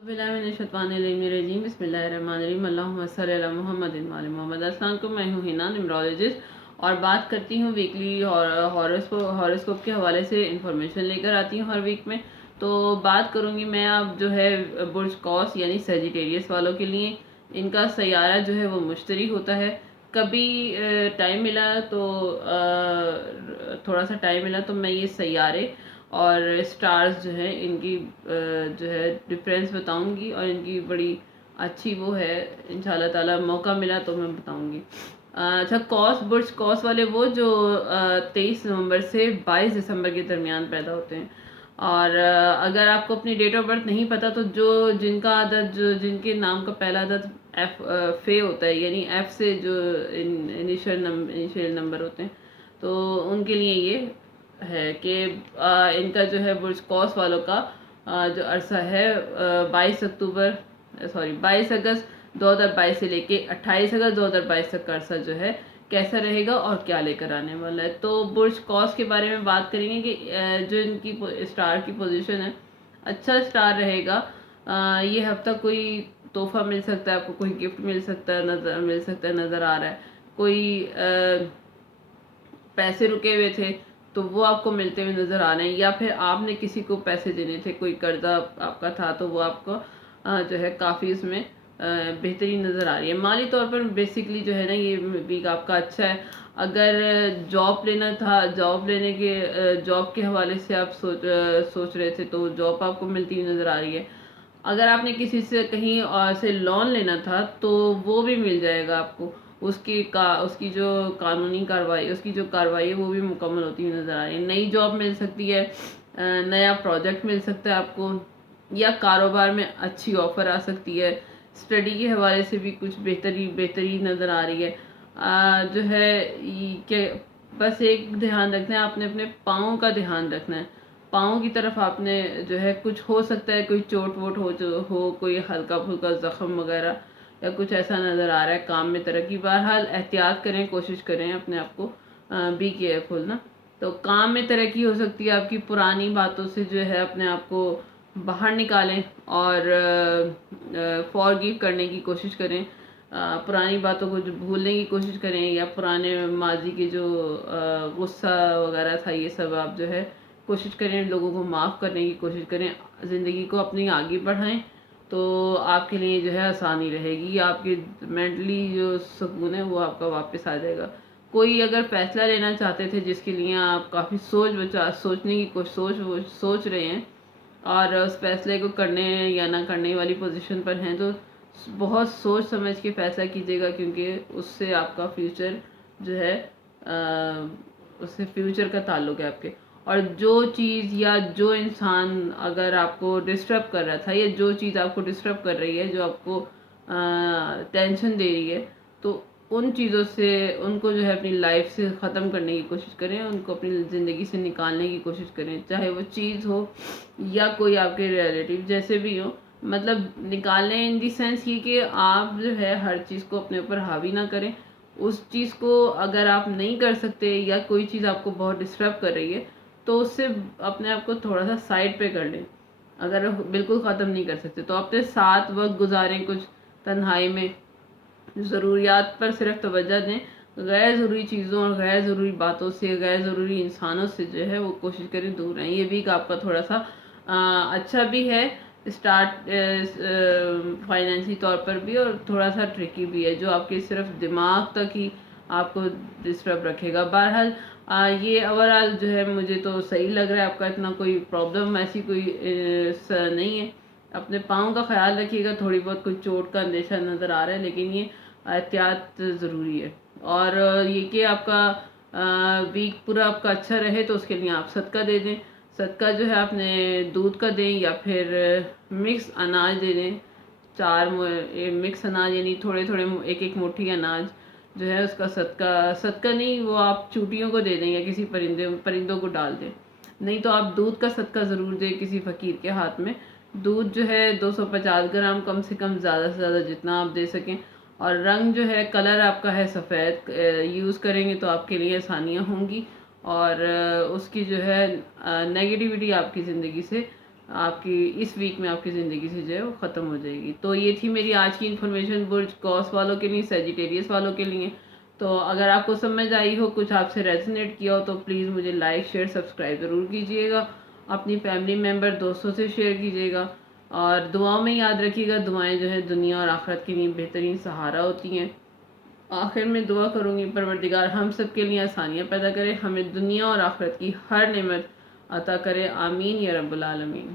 बिस्मिल्लाहिर्रहमानिर्रहीम बिस्मिल्लाहिर्रहमानिर्रहीम अल्लाहुम्मा सल्ली अला मुहम्मद व आले मोहम्मद। अस्सलाम वालेकुम, मैं हूँ हिना न्यूमरोलॉजिस्ट और बात करती हूँ वीकली हॉरोस्कोप के हवाले से इंफॉर्मेशन लेकर आती हूँ हर वीक में। तो बात करूँगी मैं अब जो है बुर्ज कौस यानी सेजिटेरियस वालों के लिए। इनका सैयारा जो है वो मुश्तरी होता है। कभी टाइम मिला तो थोड़ा सा टाइम मिला तो मैं ये सैयारे और स्टार्स जो है इनकी जो है डिफरेंस बताऊंगी और इनकी बड़ी अच्छी वो है। इंशाल्लाह ताला मौका मिला तो मैं बताऊंगी। अच्छा, बुर्ज कौस वाले वो जो 23 नवंबर से 22 दिसंबर के दरमियान पैदा होते हैं। और अगर आपको अपनी डेट ऑफ बर्थ नहीं पता तो जिनका आदत जिनके नाम का पहला आदत एफ फे होता है, यानी एफ से जो इनिशियल नंबर होते हैं, तो उनके लिए ये है कि इनका जो है बुर्ज कौस वालों का जो अरसा है 22 अगस्त 2022 से लेके 28 अगस्त 2022 तक का अरसा जो है कैसा रहेगा और क्या लेकर आने वाला है। तो बुर्ज कौस के बारे में बात करेंगे कि जो इनकी स्टार की पोजीशन है, अच्छा स्टार रहेगा। ये हफ्ता कोई तोहफा मिल सकता है आपको, कोई गिफ्ट मिल सकता है, नज़र आ रहा है। कोई पैसे रुके हुए थे तो वो आपको मिलते हुए नज़र आ रहे हैं, या फिर आपने किसी को पैसे देने थे, कोई कर्जा आपका था तो वो आपको जो है काफ़ी उसमें बेहतरी नज़र आ रही है। माली तौर पर बेसिकली जो है ना ये वीक आपका अच्छा है। अगर जॉब लेना था, जॉब के हवाले से आप सोच रहे थे तो जॉब आपको मिलती हुई नज़र आ रही है। अगर आपने किसी से कहीं और से लोन लेना था तो वो भी मिल जाएगा आपको। उसकी जो कानूनी कार्रवाई, उसकी जो कार्रवाई है वो भी मुकम्मल होती हुई नज़र आ रही है। नई जॉब मिल सकती है, नया प्रोजेक्ट मिल सकता है आपको, या कारोबार में अच्छी ऑफ़र आ सकती है। स्टडी के हवाले से भी कुछ बेहतरी नज़र आ रही है। जो है कि बस एक ध्यान रखना है, आपने अपने पाँव का ध्यान रखना है। पाँव की तरफ आपने जो है कुछ हो सकता है, कोई चोट वोट हो कोई हल्का फुल्का ज़ख्म वगैरह या कुछ ऐसा नज़र आ रहा है। काम में तरक्की, बहरहाल एहतियात करें, कोशिश करें अपने आप को बी केयरफुल ना। तो काम में तरक्की हो सकती है आपकी। पुरानी बातों से जो है अपने आप को बाहर निकालें और फॉरगिव करने की कोशिश करें। पुरानी बातों को जो भूलने की कोशिश करें, या पुराने माजी के जो गुस्सा वगैरह था ये सब आप जो है कोशिश करें, लोगों को माफ़ करने की कोशिश करें। ज़िंदगी को अपनी आगे बढ़ाएं तो आपके लिए जो है आसानी रहेगी। आपके मेंटली जो सुकून है वो आपका वापस आ जाएगा। कोई अगर फैसला लेना चाहते थे जिसके लिए आप काफ़ी सोचने की सोच रहे हैं और उस फैसले को करने या ना करने वाली पोजीशन पर हैं, तो बहुत सोच समझ के फैसला कीजिएगा, क्योंकि उससे आपका फ्यूचर जो है उससे फ्यूचर का ताल्लुक है आपके। और जो चीज़ या जो इंसान अगर आपको डिस्टर्ब कर रहा था, या जो चीज़ आपको डिस्टर्ब कर रही है, जो आपको टेंशन दे रही है, तो उन चीज़ों से उनको जो है अपनी लाइफ से ख़त्म करने की कोशिश करें, उनको अपनी ज़िंदगी से निकालने की कोशिश करें। चाहे वो चीज़ हो या कोई आपके रिलेटिव, जैसे भी हो, मतलब निकालने इन दी सेंस ये कि आप जो है हर चीज़ को अपने ऊपर हावी ना करें। उस चीज़ को अगर आप नहीं कर सकते या कोई चीज़ आपको बहुत डिस्टर्ब कर रही है तो उससे अपने आप को थोड़ा सा साइड पे कर लें। अगर बिल्कुल ख़त्म नहीं कर सकते तो अपने साथ वक्त गुजारें कुछ तन्हाई में, ज़रूरियात पर सिर्फ तवज्जो दें। गैर ज़रूरी चीज़ों और गैर ज़रूरी बातों से, गैर ज़रूरी इंसानों से जो है वो कोशिश करें दूर रहें। ये वीक आपका थोड़ा सा अच्छा भी है स्टार्ट फाइनेंशियल तौर पर भी, और थोड़ा सा ट्रिकी भी है जो आपके सिर्फ दिमाग तक ही आपको डिस्टर्ब रखेगा। बहरहाल ये ओवरऑल जो है मुझे तो सही लग रहा है। आपका इतना कोई प्रॉब्लम ऐसी कोई नहीं है। अपने पाँव का ख्याल रखिएगा, थोड़ी बहुत कोई चोट का अंदेशा नज़र आ रहा है, लेकिन ये एहतियात ज़रूरी है। और ये कि आपका वीक पूरा आपका अच्छा रहे तो उसके लिए आप सदका दे दें। सदका जो है अपने दूध का दें या फिर मिक्स अनाज दे दें। मिक्स अनाज यानी थोड़े थोड़े एक एक मुट्ठी अनाज जो है उसका सदका नहीं, वो आप चूटियों को दे दें या किसी परिंदों को डाल दें। नहीं तो आप दूध का सदका ज़रूर दें किसी फ़कीर के हाथ में। दूध जो है 250 ग्राम कम से कम, ज़्यादा से ज़्यादा जितना आप दे सकें। और रंग जो है, कलर आपका है सफ़ेद, यूज़ करेंगे तो आपके लिए आसानियाँ होंगी और उसकी जो है नेगेटिविटी आपकी ज़िंदगी से آپ کی اس ویک میں آپ کی زندگی سے جو ہے وہ ختم ہو جائے گی۔ تو یہ تھی میری آج کی انفارمیشن برج قوس والوں کے لیے، سیجیٹیریس والوں کے لیے۔ تو اگر آپ کو سمجھ آئی ہو، کچھ آپ سے ریزونیٹ کیا ہو، تو پلیز مجھے لائک شیئر سبسکرائب ضرور کیجیے گا، اپنی فیملی ممبر دوستوں سے شیئر کیجیے گا، اور دعاؤں میں یاد رکھیے گا، دعائیں جو ہے دنیا اور آخرت کے لیے بہترین سہارا ہوتی ہیں۔ آخر میں دعا کروں گی پروردگار ہم سب کے لیے آسانیاں پیدا کرے، ہمیں دنیا اور آخرت کی ہر نعمت عطا کرے، آمین یا رب العالمین۔